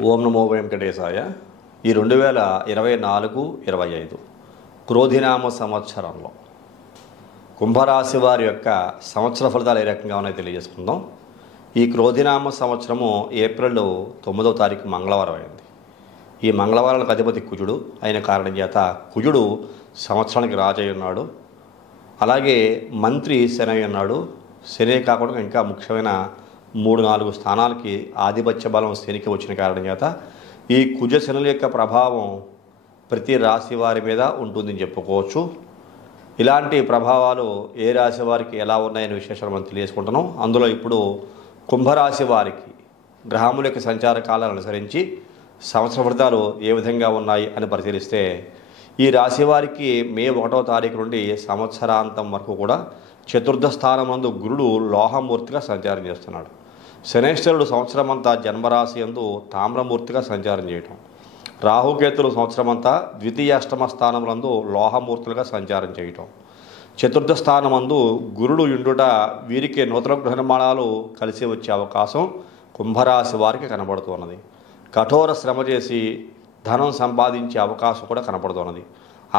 ఓం నమో వెంకటేశాయ. ఈ 2024-25 క్రోధినామ సంవత్సరంలో కుంభరాశి వారి యొక్క సంవత్సర ఫలితాలు ఏ రకంగా ఉన్నాయో తెలియజేసుకుందాం. ఈ క్రోధినామ సంవత్సరము ఏప్రిల్ 9వ తారీఖు మంగళవారం అయింది. ఈ మంగళవారానికి అధిపతి కుజుడు అయిన కారణం చేత కుజుడు సంవత్సరానికి రాజయ్య ఉన్నాడు. అలాగే మంత్రి శని ఉన్నాడు. శని కాకుండా ఇంకా ముఖ్యమైన 3-4 స్థానాలకి ఆధిపత్య బలం శనికి వచ్చిన కారణం చేత ఈ కుజ శనుల యొక్క ప్రభావం ప్రతి రాశి వారి మీద ఉంటుందని చెప్పుకోవచ్చు. ఇలాంటి ప్రభావాలు ఏ రాశి వారికి ఎలా ఉన్నాయనే విశేషాలు మనం తెలియజేసుకుంటున్నాం. అందులో ఇప్పుడు కుంభరాశి వారికి గ్రహముల యొక్క సంచార కాలాలను అనుసరించి సంవత్సర ఫలితాలు ఏ విధంగా ఉన్నాయి అని పరిశీలిస్తే ఈ రాశి వారికి మే 1వ తారీఖు నుండి సంవత్సరాంతం వరకు కూడా చతుర్థ స్థానమందు గురుడు లోహమూర్తిగా సంచారం చేస్తున్నాడు. శనేశ్వరుడు సంవత్సరం అంతా జన్మరాశి యందు తామ్రమూర్తిగా సంచారం చేయటం, రాహుకేతులు సంవత్సరం అంతా ద్వితీయాష్టమ స్థానములందు లోహమూర్తులుగా సంచారం చేయటం, చతుర్థ స్థానమందు గురుడు యుండుట వీరికి నూతన గృహ నిర్మాణాలు కలిసి వచ్చే అవకాశం కుంభరాశి వారికి కనబడుతున్నది. కఠోర శ్రమ చేసి ధనం సంపాదించే అవకాశం కూడా కనబడుతున్నది.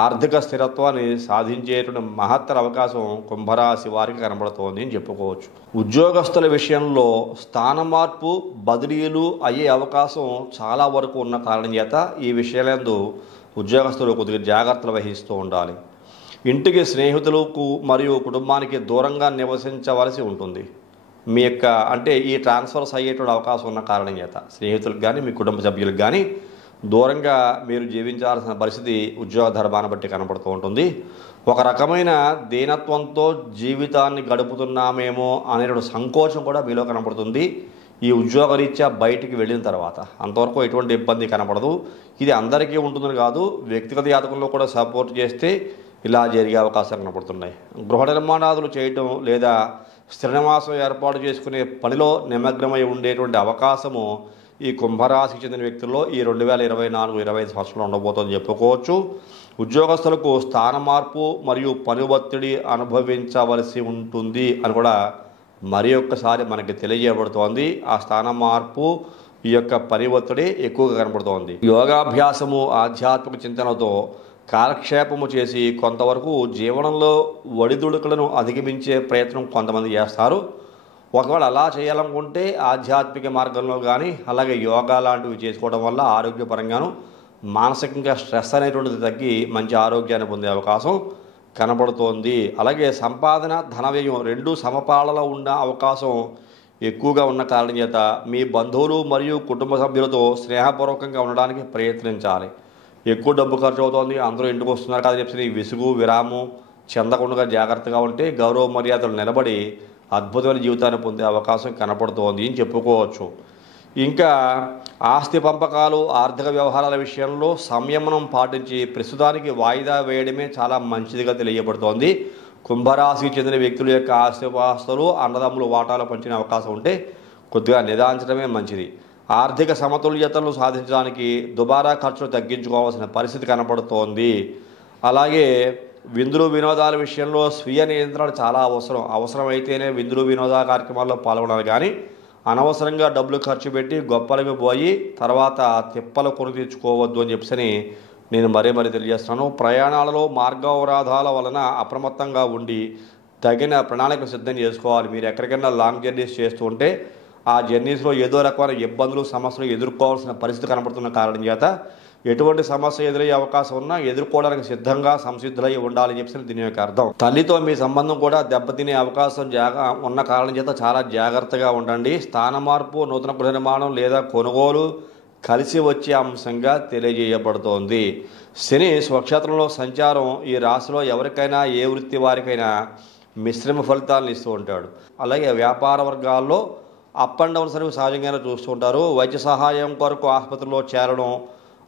ఆర్థిక స్థిరత్వాన్ని సాధించేటువంటి మహత్తర అవకాశం కుంభరాశి వారికి కనబడుతోంది అని చెప్పుకోవచ్చు. ఉద్యోగస్తుల విషయంలో స్థాన మార్పు బదిలీలు అయ్యే అవకాశం చాలా వరకు ఉన్న కారణం చేత ఈ విషయాలందు ఉద్యోగస్తులు కొద్దిగా జాగ్రత్తలు వహిస్తూ ఉండాలి. ఇంటికి స్నేహితులకు మరియు కుటుంబానికి దూరంగా నివసించవలసి ఉంటుంది. మీ యొక్క ఈ ట్రాన్స్ఫర్స్ అయ్యేటువంటి అవకాశం ఉన్న కారణం చేత స్నేహితులకు కానీ మీ కుటుంబ సభ్యులకు కానీ దూరంగా మీరు జీవించాల్సిన పరిస్థితి ఉద్యోగ ధర్మాన్ని బట్టి కనపడుతూ ఉంటుంది. ఒక రకమైన దీనత్వంతో జీవితాన్ని గడుపుతున్నామేమో అనేటువంటి సంకోచం కూడా మీలో కనపడుతుంది. ఈ ఉద్యోగరీత్యా బయటికి వెళ్ళిన తర్వాత అంతవరకు ఎటువంటి ఇబ్బంది కనపడదు. ఇది అందరికీ ఉంటుందని కాదు, వ్యక్తిగత జాతకంలో కూడా సపోర్ట్ చేస్తే ఇలా జరిగే అవకాశాలు కనపడుతున్నాయి. గృహ నిర్మాణాలు చేయటం లేదా స్థిర నివాసం ఏర్పాటు చేసుకునే పనిలో నిమగ్నమై ఉండేటువంటి అవకాశము ఈ కుంభరాశికి చెందిన వ్యక్తుల్లో ఈ 2024-25 సంవత్సరంలో ఉండబోతుందని చెప్పుకోవచ్చు. ఉద్యోగస్తులకు స్థాన మార్పు మరియు పని ఒత్తిడి అనుభవించవలసి ఉంటుంది అని కూడా మరి ఒక్కసారి మనకి తెలియజేయబడుతోంది. ఆ స్థాన మార్పు ఈ యొక్క పని ఒత్తిడి ఎక్కువగా కనబడుతోంది. యోగాభ్యాసము ఆధ్యాత్మిక చింతనతో కాలక్షేపము చేసి కొంతవరకు జీవనంలో ఒడిదుడుకులను అధిగమించే ప్రయత్నం కొంతమంది చేస్తారు. ఒకవేళ అలా చేయాలనుకుంటే ఆధ్యాత్మిక మార్గంలో కానీ అలాగే యోగా లాంటివి చేసుకోవడం వల్ల ఆరోగ్యపరంగాను మానసికంగా స్ట్రెస్ అనేటువంటిది తగ్గి మంచి ఆరోగ్యాన్ని పొందే అవకాశం కనబడుతోంది. అలాగే సంపాదన ధన వ్యయం రెండూ సమపాలలో ఉన్న అవకాశం ఎక్కువగా ఉన్న కారణం చేత మీ బంధువులు మరియు కుటుంబ సభ్యులతో స్నేహపూర్వకంగా ఉండడానికి ప్రయత్నించాలి. ఎక్కువ డబ్బు ఖర్చు అవుతోంది, అందరూ ఇంటికి వస్తున్నారు కదా చెప్పి విసుగు విరామం చెందకుండా జాగ్రత్తగా ఉంటే గౌరవ మర్యాదలు నిలబడి అద్భుతమైన జీవితాన్ని పొందే అవకాశం కనపడుతోంది అని చెప్పుకోవచ్చు. ఇంకా ఆస్తి పంపకాలు ఆర్థిక వ్యవహారాల విషయంలో సంయమనం పాటించి ప్రస్తుతానికి వాయిదా వేయడమే చాలా మంచిదిగా తెలియబడుతోంది. కుంభరాశికి చెందిన వ్యక్తుల యొక్క ఆస్తిపాస్తులు అన్నదమ్ములు వాటాలు పంచిన అవకాశం ఉంటే కొద్దిగా నిదానించడమే మంచిది. ఆర్థిక సమతుల్యతను సాధించడానికి దుబారా ఖర్చులు తగ్గించుకోవాల్సిన పరిస్థితి కనపడుతోంది. అలాగే విందులు వినోదాల విషయంలో స్వీయ నియంత్రణ చాలా అవసరమైతేనే విందులు వినోద కార్యక్రమాల్లో పాల్గొనాలి. కానీ అనవసరంగా డబ్బులు ఖర్చు పెట్టి గొప్పలకి పోయి తర్వాత తిప్పలు కొని తెచ్చుకోవద్దు అని చెప్పని నేను మరీ తెలియజేస్తున్నాను. ప్రయాణాలలో మార్గావరోధాల వలన అప్రమత్తంగా ఉండి తగిన ప్రణాళిక సిద్ధం చేసుకోవాలి. మీరు ఎక్కడికైనా లాంగ్ జర్నీస్ చేస్తూ ఉంటే ఆ జర్నీస్లో ఏదో రకమైన ఇబ్బందులు సమస్యలు ఎదుర్కోవాల్సిన పరిస్థితి కనబడుతున్న కారణం చేత ఎటువంటి సమస్య ఎదురయ్యే అవకాశం ఉన్నా ఎదుర్కోవడానికి సిద్ధంగా సంసిద్ధులై ఉండాలని చెప్పి దీని యొక్క అర్థం. తల్లితో మీ సంబంధం కూడా దెబ్బతినే అవకాశం ఉన్న కారణం చేత చాలా జాగ్రత్తగా ఉండండి. స్థాన మార్పు నూతన గృహ నిర్మాణం లేదా కొనుగోలు కలిసి వచ్చే అంశంగా తెలియజేయబడుతోంది. శని స్వక్షేత్రంలో సంచారం ఈ రాశిలో ఎవరికైనా ఏ వృత్తి వారికైనా మిశ్రమ ఫలితాలను ఇస్తూ ఉంటాడు. అలాగే వ్యాపార వర్గాల్లో అప్ అండ్ డౌన్స్ అనేవి సహజంగానే చూస్తూ ఉంటారు. వైద్య సహాయం కొరకు ఆసుపత్రిలో చేరడం,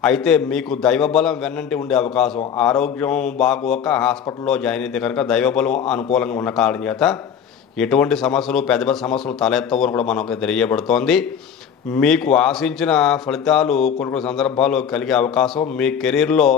అయితే మీకు దైవబలం వెన్నంటి ఉండే అవకాశం, ఆరోగ్యం బాగోక హాస్పిటల్లో జాయిన్ అయితే కనుక దైవబలం అనుకూలంగా ఉన్న కారణం చేత ఎటువంటి సమస్యలు పెద్ద సమస్యలు తలెత్తవని కూడా మనకు తెలియబడుతోంది. మీకు ఆశించిన ఫలితాలు కొన్ని సందర్భాల్లో కలిగే అవకాశం, మీ కెరీర్లో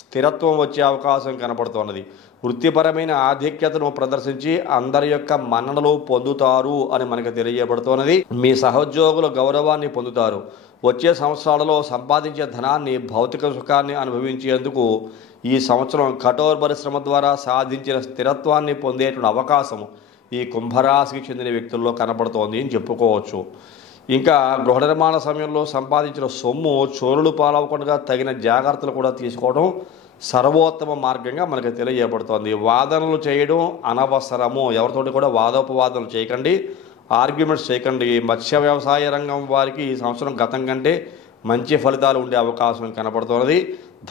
స్థిరత్వం వచ్చే అవకాశం కనపడుతున్నది. వృత్తిపరమైన ఆధిక్యతను ప్రదర్శించి అందరి యొక్క మన్ననలు పొందుతారు అని మనకు తెలియబడుతున్నది. మీ సహోద్యోగుల గౌరవాన్ని పొందుతారు. వచ్చే సంవత్సరాలలో సంపాదించే ధనాన్ని భౌతిక సుఖాన్ని అనుభవించేందుకు ఈ సంవత్సరం కఠోర పరిశ్రమ ద్వారా సాధించిన స్థిరత్వాన్ని పొందేటువంటి అవకాశం ఈ కుంభరాశికి చెందిన వ్యక్తుల్లో కనపడుతోంది అని చెప్పుకోవచ్చు. ఇంకా గృహ నిర్మాణ సమయంలో సంపాదించిన సొమ్ము చోరులు పాలవకుండా తగిన జాగ్రత్తలు కూడా తీసుకోవడం సర్వోత్తమ మార్గంగా మనకు తెలియజేయబడుతోంది. వాదనలు చేయడం అనవసరము. ఎవరితోటి కూడా వాదోపవాదనలు చేయకండి, ఆర్గ్యుమెంట్స్ చేయకండి. మత్స్య వ్యవసాయ రంగం వారికి ఈ సంవత్సరం గతం కంటే మంచి ఫలితాలు ఉండే అవకాశం కనపడుతున్నది.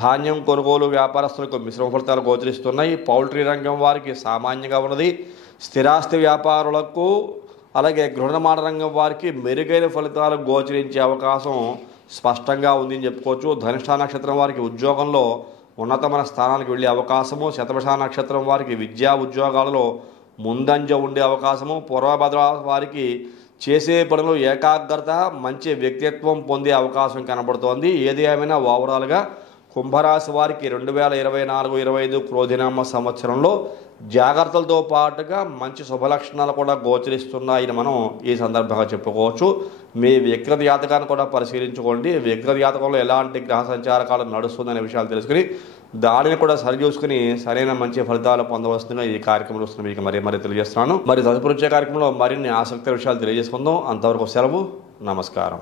ధాన్యం కొనుగోలు వ్యాపారస్తులకు మిశ్రమ ఫలితాలు గోచరిస్తున్నాయి. పౌల్ట్రీ రంగం వారికి సామాన్యంగా ఉన్నది. స్థిరాస్తి వ్యాపారులకు అలాగే గృహ నిర్మాణ రంగం వారికి మెరుగైన ఫలితాలు గోచరించే అవకాశం స్పష్టంగా ఉందని చెప్పుకోవచ్చు. ధనిష్ఠ నక్షత్రం వారికి ఉద్యోగంలో ఉన్నతమైన స్థానానికి వెళ్ళే అవకాశము, శతభిష నక్షత్రం వారికి విద్యా ఉద్యోగాలలో ముందంజ ఉండే అవకాశము, పూర్వభద్ర వారికి చేసే పనులు ఏకాగ్రత, మంచి వ్యక్తిత్వం పొందే అవకాశం కనబడుతోంది. ఏది ఏమైనా ఓవరాల్గా కుంభరాశి వారికి 2024-25 క్రోధినామ సంవత్సరంలో జాగ్రత్తలతో పాటుగా మంచి శుభలక్షణాలు కూడా గోచరిస్తున్నాయని మనం ఈ సందర్భంగా చెప్పుకోవచ్చు. మీ వ్యక్తిగత జాతకాన్ని కూడా పరిశీలించుకోండి. వ్యక్తిగత జాతకంలో ఎలాంటి గ్రహ సంచారకాలు నడుస్తుందనే విషయాలు తెలుసుకుని దానిని కూడా సరిచూసుకుని సరైన మంచి ఫలితాలు పొందవలసిందిగా ఈ కార్యక్రమంలో వస్తున్న మీకు మరీ తెలియజేస్తున్నాను. మరి తదుపరి వచ్చే కార్యక్రమంలో మరిన్ని ఆసక్తి విషయాలు తెలియజేసుకుందాం. అంతవరకు సెలవు. నమస్కారం.